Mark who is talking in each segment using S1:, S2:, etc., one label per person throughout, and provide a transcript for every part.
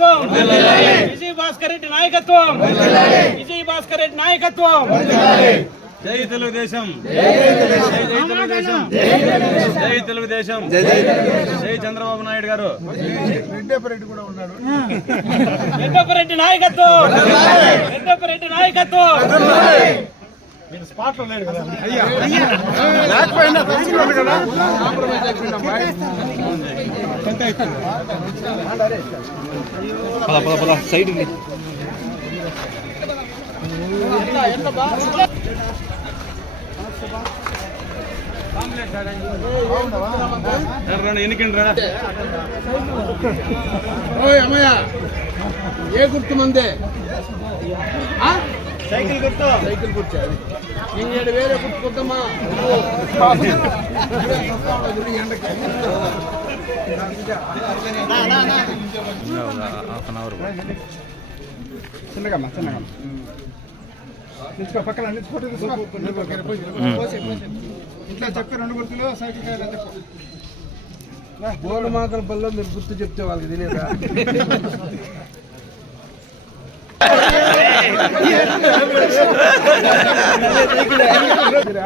S1: నాయకత్వం. విజయ్ భాస్కర్ రెడ్డి నాయకత్వం. విజయ్ భాస్కర్ రెడ్డి నాయకత్వం.
S2: జై తెలుగుదేశం. జై తెలుగుదేశం. జై తెలుగుదేశం. జై చంద్రబాబు నాయుడు గారు.
S1: రెడ్డి నాయకత్వం. రెడ్డి నాయకత్వం.
S2: రండి ఎన్నికండి రా
S3: ఓయ్ అమ్మయ్య ఏ గుర్తు మందే ఆ?
S1: సైకిల్ గుర్తు
S3: సైకిల్ గుర్తు అది ఇంకేడు వేరే గుర్తు కొద్దమ్మా
S2: హాఫ్ అన్ అవర్
S3: చిన్నగమ్మా చిన్నగమ్మ. నిలుచుకో పక్కన నిలుచుకో ఇంట్లో చెప్పి రెండు గుర్తులు సైకిల్ కాయలు చెప్పు. గోలమాకల పనిలో మీరు గుర్తు చెప్తే వాళ్ళకి తెలియదా?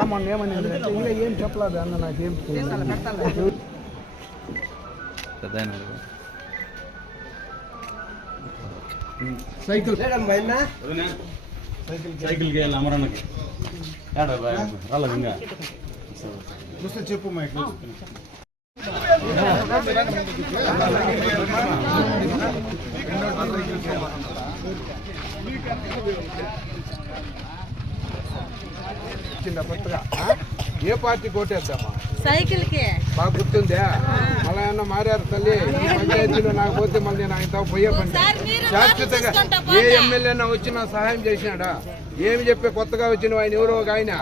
S3: మొన్న ఏమని ఇంకా ఏం చెప్పలేదు అన్న నాకేం
S2: పెద్ద ఆయన గారు.
S3: సైకిల్?
S2: సైకిల్కి వెళ్ళి బా- రాలేదు ఇంకా
S3: చెప్పు మైక్ చిన్న కొత్తగా? ఏ పార్టీ కోటేద్దామా?
S4: సైకిల్కి
S3: బాగా గుర్తుందా? మళ్ళా ఏమన్నా మారారు తల్లి? పంచాయతీలో నాకు పోతే మళ్ళీ నేను ఆయనతో పోయే పని శాశ్వతంగా ఏ. ఎమ్మెల్యేనా వచ్చినా సహాయం చేసినాడా? ఏమి చెప్పే కొత్తగా వచ్చిన ఆయన ఎవరో ఒక ఆయన.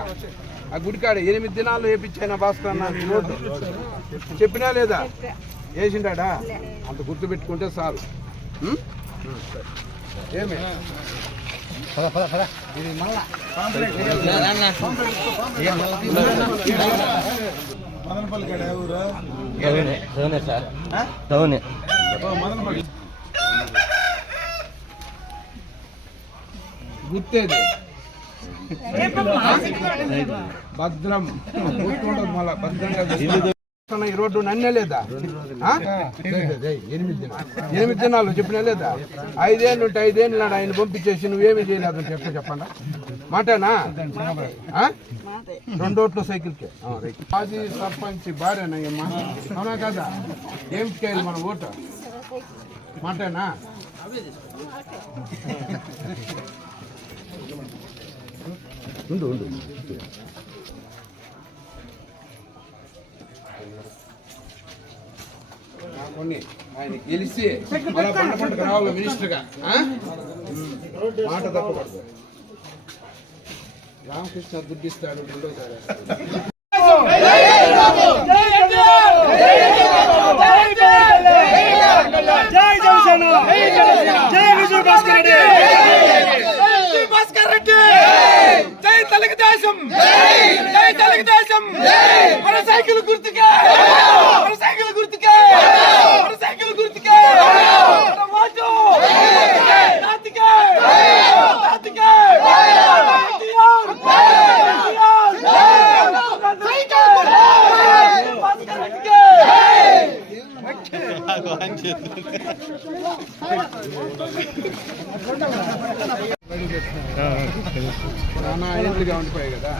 S3: ఆ గుడికాడ ఎనిమిది దినాలు వేపించాను భాస్కర్ అన్న రోడ్డు చెప్పినా లేదా? వేసిండాడా? అంత గుర్తు పెట్టుకుంటే చాలు ఉం? ఏమి ఇది మళ్ళా గుర్తేది భద్రం గుర్తుండదు మళ్ళా భద్రంగా చేస్తాను. ఈ రోడ్డు నన్నే లేదా? ఎనిమిది దినాలు. ఎనిమిది దినాలు చెప్పినా లేదా? ఐదేళ్ళు ఉంటే ఐదేళ్ళు నాడు ఆయన పంపించేసి నువ్వేమీ చేయలేదని చెప్ప చెప్పండి మాటనా? రెండు ఓట్లు సైకిల్కే. మాజీ సర్పంచ్ అవునా కదా? ఏం చేయాలి మన ఓటు? మాటనా? ఉండు ఉండు. కొన్ని ఆయన గెలిచి మళ్ళా పంట పంటకు రావాలి మినిస్టర్గా ఆ? మాట తప్పకూడదు రామకృష్ణ దుడ్డిస్తాడు రెండోసారి
S1: జై జనసేన జై విజయ్ భాస్కర్ రెడ్డి విజయ్ భాస్కర్ రెడ్డి జై తెలుగుదేశం జై తెలుగుదేశం మన సైకిల్ గుర్తుకే మన సైకిల్ గుర్తుకే మన సైకిల్ గుర్తుకే మన ఓటు నాతికే నాతికే ఎన్టీఆర్ ఎన్టీఆర్ సైకిల్ భాస్కర్ రెడ్డికే
S3: నానా ఏంట్లుగా ఉండిపోయాయి కదా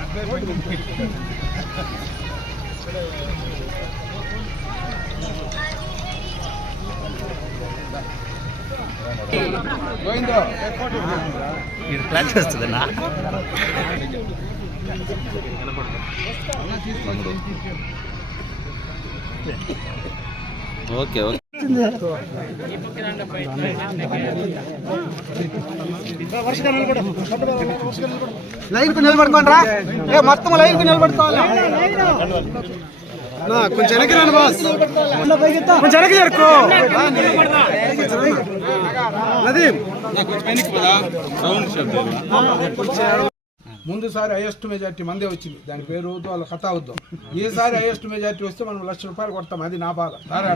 S3: చేస్తుందన్నా
S2: ఓకే ఓకే.
S3: లైన్కు నిలబడుకోండి ఏ మొత్తం లైన్కు నిలబడుకోవాలి కొంచెం వెనక్కి రండి బాస్. కొంచెం వెనక్కి జరుకో నదీం. ముందుసారి హైయెస్ట్ మెజార్టీ మందే వచ్చింది. దాని పేరు వద్దు వాళ్ళ కథ వద్దు ఈసారి హైయెస్ట్ మెజార్టీ వస్తే మనం లక్ష రూపాయలు కొడతాం. అది నా బాధ. సారే